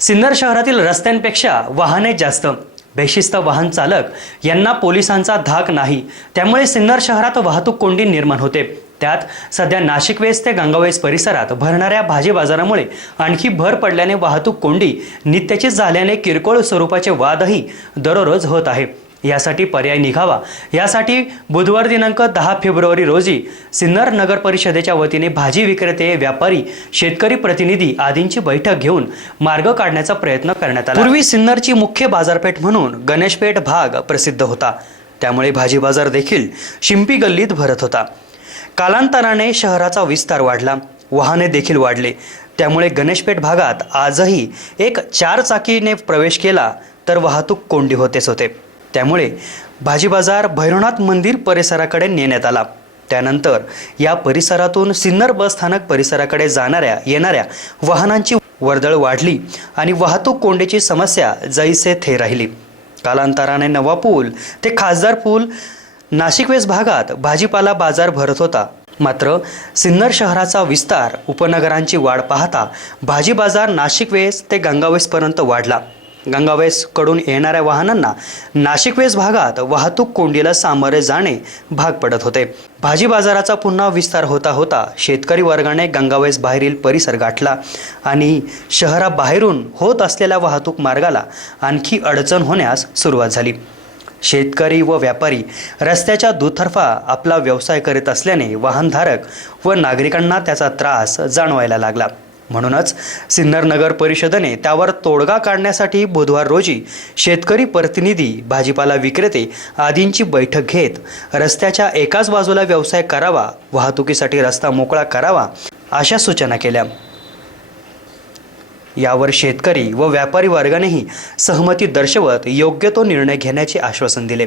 सिन्नर शहरातील रस्त्यांपेक्षा वाहने जास्त. बेशिस्त वाहन चालक यांना पोलिसांचा धाक नाही. त्यामुळे सिन्नर शहरात वाहतूक कोंडी निर्माण होते. त्यात सध्या नाशिक वेस ते गंगावेस परिसरात भरणाऱ्या भाजी बाजारामुळे आणखी भर पडल्याने वाहतूक कोंडी नित्याचीच झाल्याने किरकोळ स्वरूपाचे वादही दररोज होत आहे. यासाठी पर्याय निघावा. यासाठी बुधवार दिनांक दहा फेब्रुवारी रोजी सिन्नर नगर परिषदेच्या वतीने भाजी विक्रेते व्यापारी शेतकरी प्रतिनिधी आदींची बैठक घेऊन मार्ग काढण्याचा प्रयत्न करण्यात आला. पूर्वी सिन्नरची मुख्य बाजारपेठ म्हणून गणेशपेठ भाग प्रसिद्ध होता. त्यामुळे भाजी बाजार देखील शिंपी गल्लीत भरत होता. कालांतराने शहराचा विस्तार वाढला. वाहने देखील वाढले. त्यामुळे गणेशपेठ भागात आजही एक चार चाकीने प्रवेश केला तर वाहतूक कोंडी होतेच होते. त्यामुळे भाजी बाजार भैरवनाथ मंदिर परिसराकडे नेण्यात आला. त्यानंतर या परिसरातून सिन्नर बस स्थानक परिसराकडे जाणाऱ्या येणाऱ्या वाहनांची वर्दळ वाढली आणि वाहतूक कोंडीची समस्या जैसे थे राहिली. कालांतराने नवा पूल ते खासदार पूल नाशिक वेस भागात भाजीपाला बाजार भरत होता. मात्र सिन्नर शहराचा विस्तार उपनगरांची वाढ पाहता भाजी बाजार नाशिक वेस ते गंगावेसपर्यंत वाढला. गंगावेसकडून येणाऱ्या वाहनांना नाशिक वेस भागात वाहतूक कोंडीला सामोरे जाणे भाग पडत होते. भाजी बाजाराचा पुन्हा विस्तार होता होता शेतकरी वर्गाने गंगावेस बाहेरील परिसर गाठला आणि शहराबाहेरून होत असलेल्या वाहतूक मार्गाला आणखी अडचण होण्यास सुरुवात झाली. शेतकरी व व्यापारी रस्त्याच्या दुतर्फा आपला व्यवसाय करीत असल्याने वाहनधारक व नागरिकांना त्याचा त्रास जाणवायला लागला. म्हणूनच सिन्नर नगर परिषदेने त्यावर तोडगा काढण्यासाठी बुधवार रोजी शेतकरी प्रतिनिधी भाजीपाला विक्रेते आदींची बैठक घेत रस्त्याच्या एकाच बाजूला व्यवसाय करावा वाहतुकीसाठी रस्ता मोकळा करावा अशा सूचना केल्या. यावर शेतकरी व व्यापारी वर्गानेही सहमती दर्शवत योग्य तो निर्णय घेण्याचे आश्वासन दिले.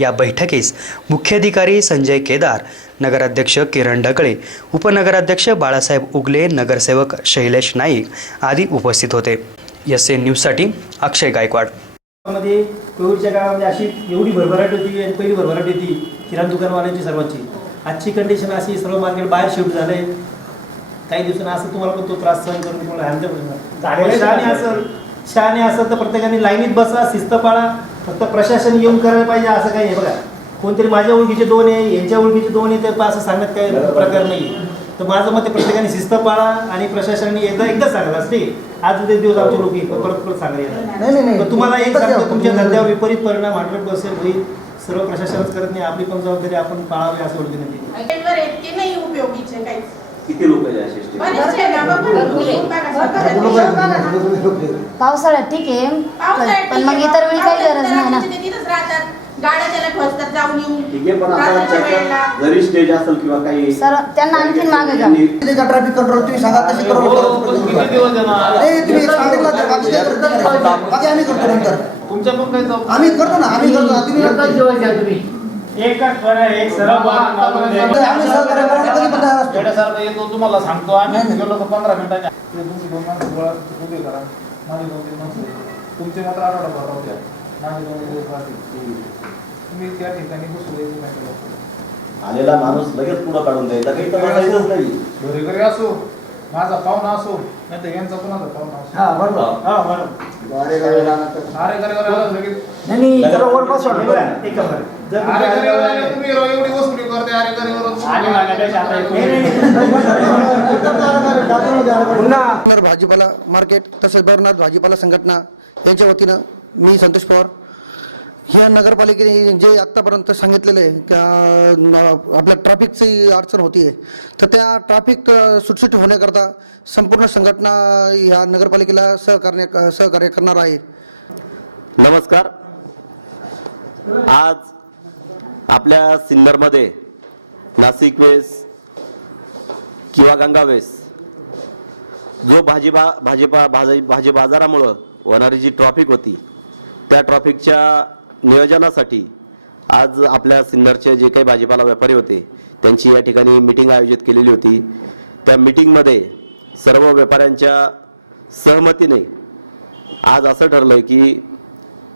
या बैठकीस मुख्याधिकारी संजय केदार नगराध्यक्ष किरण ढकळे उपनगराध्यक्ष बाळासाहेब उगले नगरसेवक शैलेश नाईक आदी उपस्थित होते. एस ए न्यूजसाठी अक्षय गायकवाड. मध्ये कोविडच्या काळामध्ये अशी एवढी भरभराट होती आणि पहिली भरभराट होती किराणा दुकानवाल्यांची सर्वांची. आजची कंडिशन अशी सर्व मार्केट बाहेर शिफ्ट झाले. काही दिवसांना असं तुम्हाला पण तो त्रास सहन करून तुम्हाला आहे शहाणे. असेल शहाणे असेल तर प्रत्येकाने लाईनीत बसा शिस्त पाळा फक्त प्रशासन येऊन करायला पाहिजे असं काही नाही. बघा कोणतरी माझ्या ओळखीचे दोन आहे यांच्या ओळखीचे दोन आहे तर असं सांगण्यात काही प्रकार नाही. तर माझं मत प्रत्येकाने शिस्त पाळा आणि प्रशासनाने एकदा एकदा सांगायला असते आज उद्या दिवस आमचे लोक येतात, परत परत तर तुम्हाला एक सांगतो तुमच्या धंद्यावर विपरीत परिणाम हंड्रेड पर्सेंट होईल. सर्व प्रशासनच करत नाही आपली पण जबाबदारी आपण पाळावी असं इतके नाही किती लोक ना, पावसाळ्यात ठीक आहे पण मग इतर वेळी काही गरज नाही ना. जरी स्टेज असेल किंवा काही सर, त्यांना आणखीन मागे घ्या. त्याचा ट्रॅफिक कंट्रोल तुम्ही सांगा तसे सांगितलं आम्ही करतो नंतर. तुमच्या पण काय जाऊ? आम्ही करतो ना आम्ही करतो ना तुम्ही. एकच बरं एक सरळ तर आम्ही सहकार्य करायला कधी पण तयार असतो. येतो तुम्हाला सांगतो आम्ही नाही, नाही. गेलो तर पंधरा मिनिटाच्या तुमची दोन माणसं गोळा उभे करा माझे दोन तीन माणसं तुमचे मात्र आराडा भरला होत्या माझे दोन दिवस राहतील. तुम्ही त्या ठिकाणी बसलो आलेला माणूस लगेच पुढे काढून द्यायचा. काही तर बसायचंच नाही. घरी घरी असो. माझा पाहुणा असो नाही तर यांचा कुणाचा पाहुणा असो. हा बरोबर. हा बरं अरे. अरे लगेच. नाही वाटलं. तुम्ही एवढी करते आणि. पुन्हा भाजीपाला मार्केट तसेच भरणार भाजीपाला संघटना यांच्या वतीनं मी संतोष पवार ह्या नगरपालिकेने जे आत्तापर्यंत सांगितलेलं आहे की आपल्या ट्रॅफिकची अडचण होती आहे तर त्या ट्रॅफिक सुटसुटी होण्याकरता संपूर्ण संघटना ह्या नगरपालिकेला सहकार्य सहकार्य करणार आहे नमस्कार आज आपल्या सिन्नरमध्ये नाशिक वेस किंवा गंगावेस जो भाजीबा भाजीपा भाजी भाजी बाजारामुळं होणारी जी ट्रॉफिक होती त्या ट्रॉफिकच्या नियोजनासाठी आज आपल्या सिन्नरचे जे काही भाजीपाला व्यापारी होते त्यांची या ठिकाणी मिटिंग आयोजित केलेली होती. त्या मिटिंगमध्ये सर्व व्यापाऱ्यांच्या सहमतीने आज असं ठरलं आहे की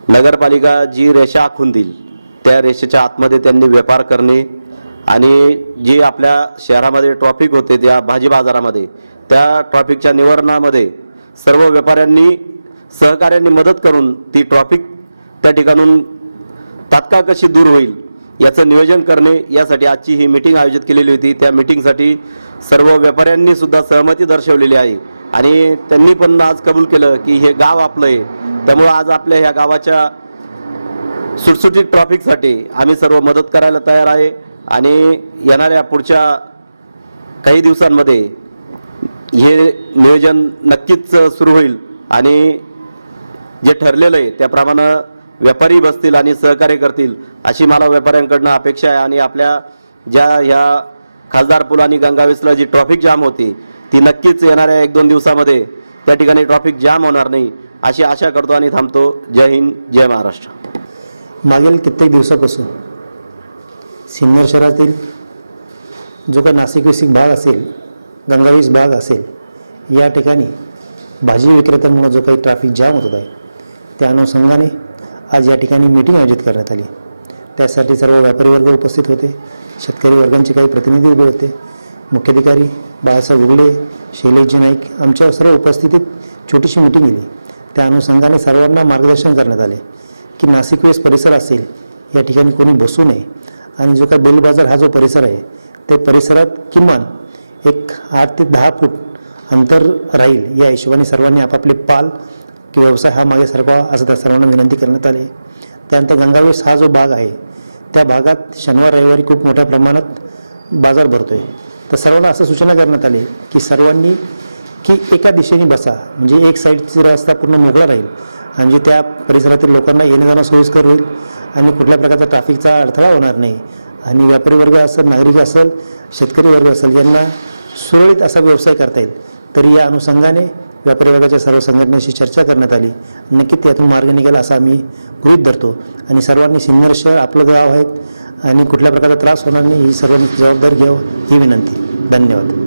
नगरपालिका जी रेषा आखून देईल त्या रेषेच्या आतमध्ये त्यांनी व्यापार करणे आणि जी आपल्या शहरामध्ये ट्रॉफिक होते त्या भाजी बाजारामध्ये त्या ट्रॉफिकच्या निवारणामध्ये सर्व व्यापाऱ्यांनी सहकाऱ्यांनी मदत करून ती ट्रॉफिक त्या ठिकाणून तात्काळ कशी दूर होईल याचं नियोजन करणे यासाठी आजची ही मिटिंग आयोजित केलेली होती. त्या मिटिंगसाठी सर्व व्यापाऱ्यांनी सुद्धा सहमती दर्शवलेली आहे आणि त्यांनी पण आज कबूल केलं की हे गाव आपलं आहे. त्यामुळं आज आपल्या ह्या गावाच्या सुटसुटीत ट्रॉफिकसाठी आम्ही सर्व मदत करायला तयार आहे आणि येणाऱ्या पुढच्या काही दिवसांमध्ये हे नियोजन नक्कीच सुरू होईल आणि जे ठरलेलं आहे त्याप्रमाणे व्यापारी बसतील आणि सहकार्य करतील अशी मला व्यापाऱ्यांकडनं अपेक्षा आहे आणि आपल्या ज्या ह्या खासदार पूल आणि गंगावेसला जी ट्रॉफिक जाम होती ती नक्कीच येणाऱ्या एक दोन दिवसामध्ये त्या ठिकाणी ट्रॉफिक जाम होणार नाही अशी आशा करतो आणि थांबतो. जय हिंद जय महाराष्ट्र. मागील कित्येक दिवसापासून सिन्नर शहरातील जो काही नाशिक विसिक भाग असेल गंगावीस भाग असेल या ठिकाणी भाजी विक्रेत्यांमुळं जो काही ट्रॅफिक जाम होत आहे त्या अनुषंगाने आज या ठिकाणी मीटिंग आयोजित करण्यात आली. त्यासाठी सर्व व्यापारी वर्ग उपस्थित होते शेतकरी वर्गांचे काही प्रतिनिधी उभे होते मुख्याधिकारी बाळासाहेब उगले शैलेशजी नाईक आमच्या सर्व उपस्थितीत छोटीशी मीटिंग गेली त्या अनुषंगाने सर्वांना मार्गदर्शन करण्यात आले. की नाशिक वेस परिसर असेल या ठिकाणी कोणी बसू नये. आणि जो काय बेल बाजार हा जो परिसर आहे ते परिसरात किमान एक आठ ते दहा फूट अंतर राहील या हिशोबाने सर्वांनी आपापले पाल की व्यवसाय हा मागे सरकवा असं त्या सर्वांना विनंती करण्यात आली त्यानंतर गंगावेस हा जो भाग आहे त्या भागात शनिवार रविवारी खूप मोठ्या प्रमाणात बाजार भरतो आहे तर सर्वांना असं सूचना करण्यात आली की सर्वांनी की एका दिशेने बसा. म्हणजे एक साईडचा रस्ता पूर्ण मोकळा राहील म्हणजे त्या परिसरातील लोकांना येणं जाणं सोयीस्कर होईल आणि कुठल्या प्रकारचा ट्रॅफिकचा अडथळा होणार नाही. आणि व्यापारी वर्ग असेल नागरिक असेल शेतकरी वर्ग असेल यांना सुरळीत असा व्यवसाय करता येईल. तरी या अनुषंगाने व्यापारी वर्गाच्या सर्व संघटनेशी चर्चा करण्यात आली. नक्की त्यातून मार्ग निघेल असा आम्ही गृहीत धरतो. आणि सर्वांनी सिन्नर शहर आपलं गाव आहेत आणि कुठल्या प्रकारचा त्रास होणार नाही ही सर्वांनी जबाबदारी घ्यावं ही विनंती. धन्यवाद.